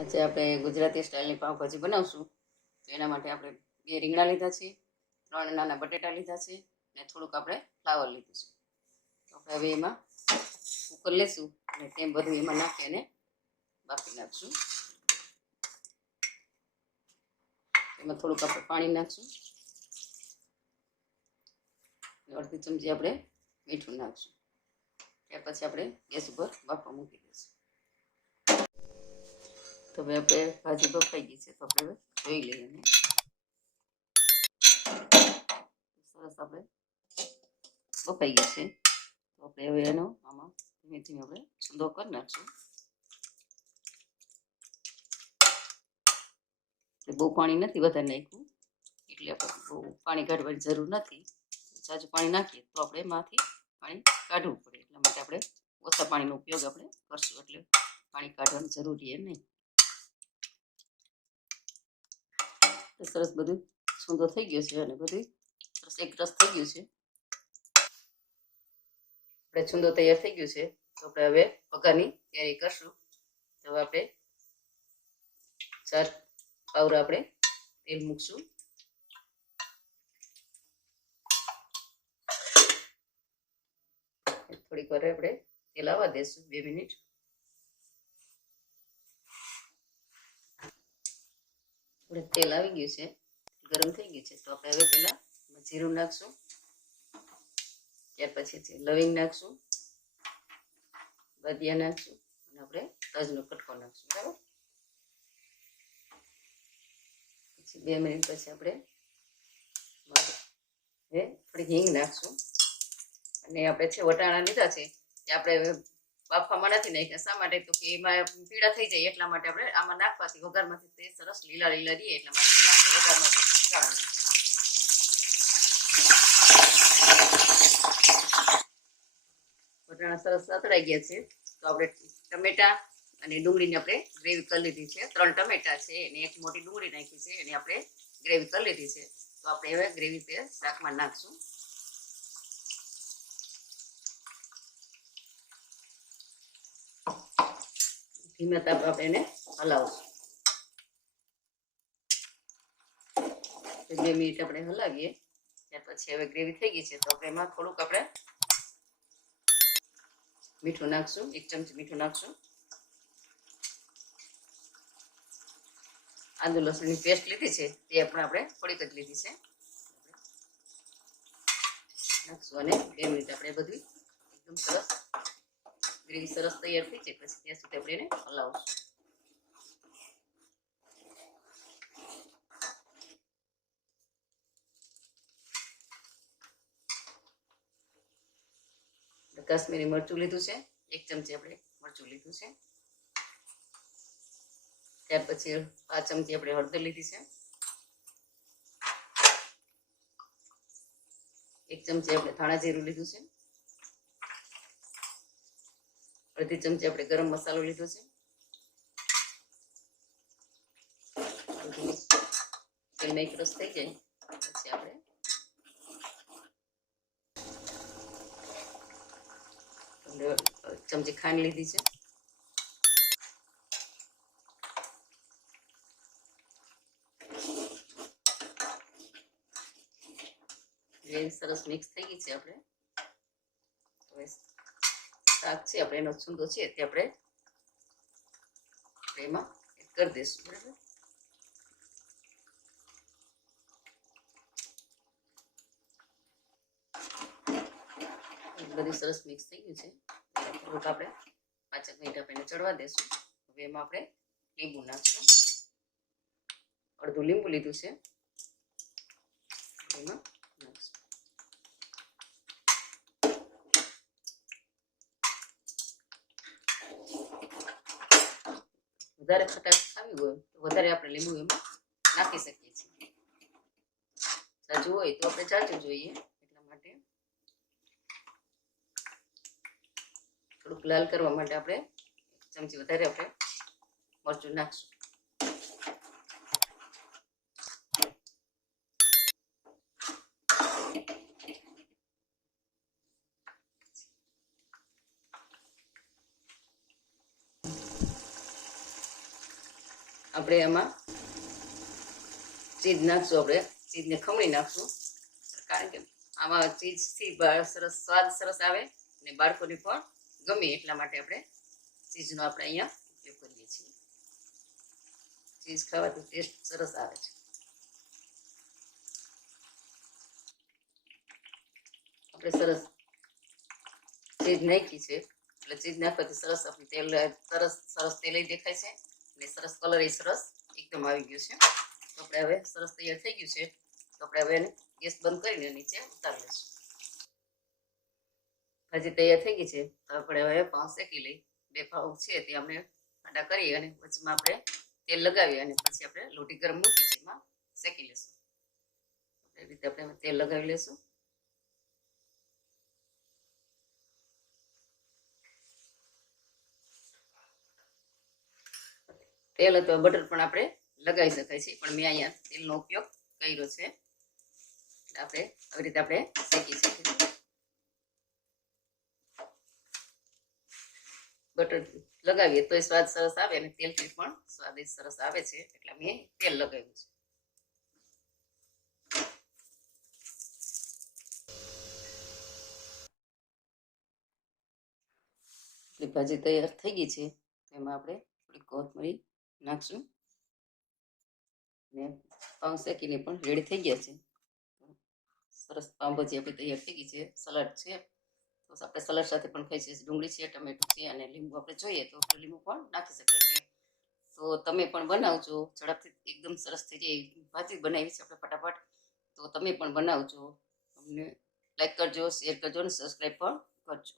આજે આપણે ગુજરાતી સ્ટાઇલની પાવભાજી બનાવશું. તો એના માટે આપણે 2 રીંગણા લીધા છે, 3 નાના બટેટા લીધા છે અને થોડુંક આપણે ફ્લાવર લીધું છે. તો આપણે હવે એમાં કુકર લેશું અને તેમ બધું એમાં નાખી અને બાફી નાખશું. એમાં થોડુંક આપણે પાણી નાખશું, અડધી ચમચી આપણે મીઠું નાખશું. ત્યાર પછી આપણે ગેસ ઉપર બાફવા મૂકી દઈશું. તો હવે આપણે ભાજી બફાઈ ગઈ છે, તો આપણે જોઈ લઈએ. સરસ આપણે બફાઈ ગઈ છે, તો આપણે હવે એનો આમાં ધીમે ધીમે આપણે છૂંદો કરી નાખશું. બહુ પાણી નથી વધારે નાખ્યું, એટલે આપણે બહુ પાણી કાઢવાની જરૂર નથી. જાજુ પાણી નાખીએ તો આપણે એમાંથી પાણી કાઢવું પડે, એટલા માટે આપણે ઓછા પાણીનો ઉપયોગ આપણે કરશું, એટલે પાણી કાઢવાની જરૂરી એ નહીં. સરસ બધું છૂંદો થઈ ગયો છે અને બધું સરસ એક રસ થઈ ગયું છે. આપણે છૂંદો તૈયાર થઈ ગયું છે, તો આપણે હવે વઘારની તૈયારી કરશું. તો આપણે 4 પાવરા આપણે તેલ મૂકશું. થોડીક વાર આપણે તેલ આવવા દેશું, 2 મિનિટ. થોડું તેલ આવી ગયું છે, ગરમ થઈ ગયું છે, તો આપણે હવે પહેલા જીરું નાખશું, ત્યાર પછી લવિંગ નાખશું, બાદિયા નાખશું અને આપણે તજનો કટકો નાખશું. બરાબર, પછી 2 મિનિટ પછી આપણે થોડી હિંગ નાખશું. અને આપણે છે વટાણા લીધા છે એ આપણે બાફવામાં નથી નાખ્યા. શા માટે? તો કે એમાં પીળા થઈ જાય, એટલા માટે આપણે આમાં નાખવાથી વઘારમાંથી તે સરસ લીલા લીલા રહીએ, એટલા માટે વઘારમાં વટાણા સરસ સતળાઈ ગયા છે, તો આપણે ટમેટા અને ડુંગળીને આપણે ગ્રેવી કરી લીધી છે. 3 ટમેટા છે અને 1 મોટી ડુંગળી નાખી છે, એને આપણે ગ્રેવી કરી લીધી છે. તો આપણે હવે ગ્રેવી તે શાકમાં નાખશું. ધીમે તાપ આપણે એને હલાવશું. 2 મિનિટ આપણે હલાવીએ, ત્યાર પછી હવે ગ્રેવી થઈ ગઈ છે, તો આપણે એમાં થોડુંક આપણે મીઠું નાખશું, 1 ચમચી મીઠું નાખશું. આદુ લસણની પેસ્ટ લીધી છે, તે આપણે થોડીક જ લીધી છે, નાખશું. અને 2 મિનિટ આપણે બધું એકદમ સરસ ગ્રેવી સરસ તૈયાર થઈ જાય, પછી ત્યાં સુધી આપણે એને હલાવશું. કાશ્મીરી મરચું લીધું છે, 1 ચમચી આપણે મરચું લીધું છે. ત્યાર પછી 5 ચમચી આપણે હળદર લીધી છે, 1 ચમચી આપણે ધાણા જીરું લીધું છે, અડધી ચમચી આપણે ગરમ મસાલો લીધો છે. તેલમાં એક રસ થઈ જાય પછી આપણે ચમચી ખાંડ લીધી છે. ગ્રેવી સરસ મિક્સ થઈ ગઈ છે. આપણે હવે શાક છે આપણે એનો છૂંદો છે તે આપણે એમાં કરી દઈશું. બરાબર, બધું સરસ મિક્સ થઈ ગયું છે. થોડુંક આપણે 5 મિનિટ આપણે ચડવા દેશું. હવે એમાં આપણે લીંબુ નાખશું. અડધું લીંબુ લીધું છે, એમાં નાખશું. વધારે ખટાશ ખાવી હોય તો વધારે આપણે લીંબુ એમાં નાખી શકીએ છીએ. જાજુ હોય તો આપણે જાજુ જોઈએ, એટલા માટે થોડુંક લાલ કરવા માટે આપણે 1 ચમચી વધારે આપણે મરચું નાખશું. આપણે એમાં ચીજ નાખશું. આપણે ચીજને ખમણી નાખશું, કારણ કે આમાં ચીજથી સરસ સ્વાદ સરસ આવે અને બાળકોને પણ ગમે એટલા માટે આપણે ચીજનો આપણે અહીંયા ઉપયોગ કરીએ છીએ. ચીજ ખાવાથી ટેસ્ટ સરસ આવે છે. આપણે સરસ ચીજ નાખી છે એટલે ચીજ નાખવાથી સરસ આપણું તેલ સરસ તેલ દેખાય છે અને સરસ કલર સરસ એકદમ આવી ગયું છે. તો આપણે હવે સરસ તૈયાર થઈ ગયું છે. તો આપણે હવે એને ગેસ બંધ કરીને નીચે ઉતારી લઈશું. ભાજી તૈયાર થઈ ગઈ છે. તો આપણે હવે પાઉં શેકી લઈ. 2 પાઉં છે તે આપણે આડા કરી અને વચમાં આપણે તેલ લગાવી અને પછી આપણે લોટી ગરમ મૂકી છે એમાં શેકી લઈશું. એ રીતે આપણે તેલ લગાવી લઈશું. તેલ અથવા બટર પણ આપણે લગાવી શકાય છે, પણ મેં અહીંયા તેલનો ઉપયોગ કર્યો છે. આપણે આવી રીતે આપણે શેકી શકીએ. બટર લગાવીએ તો સ્વાદ સરસ આવે અને તેલથી પણ સ્વાદિષ્ટ સરસ આવે છે, એટલે મેં તેલ લગાવ્યું છે. એટલે ભાજી તૈયાર થઈ ગઈ છે. એમાં આપણે થોડી કોથમરી નાખશું ને પાઉં શેકીને પણ રેડી થઈ ગયા છે. સરસ પાવભાજી આપણી તૈયાર થઈ ગઈ છે. સલાડ છે તો આપણે સલાડ સાથે પણ ખાઈ શકીએ. ડુંગળી છે, ટમેટું છે અને લીંબુ આપણે જોઈએ તો લીંબુ પણ નાખી શકાય છે. તો તમે પણ બનાવજો. ઝડપથી એકદમ સરસ થઈ જાય ભાજી બનાવી છે આપણે ફટાફટ. તો તમે પણ બનાવજો. તમને લાઈક કરજો, શેર કરજો અને સબસ્ક્રાઈબ પણ કરજો.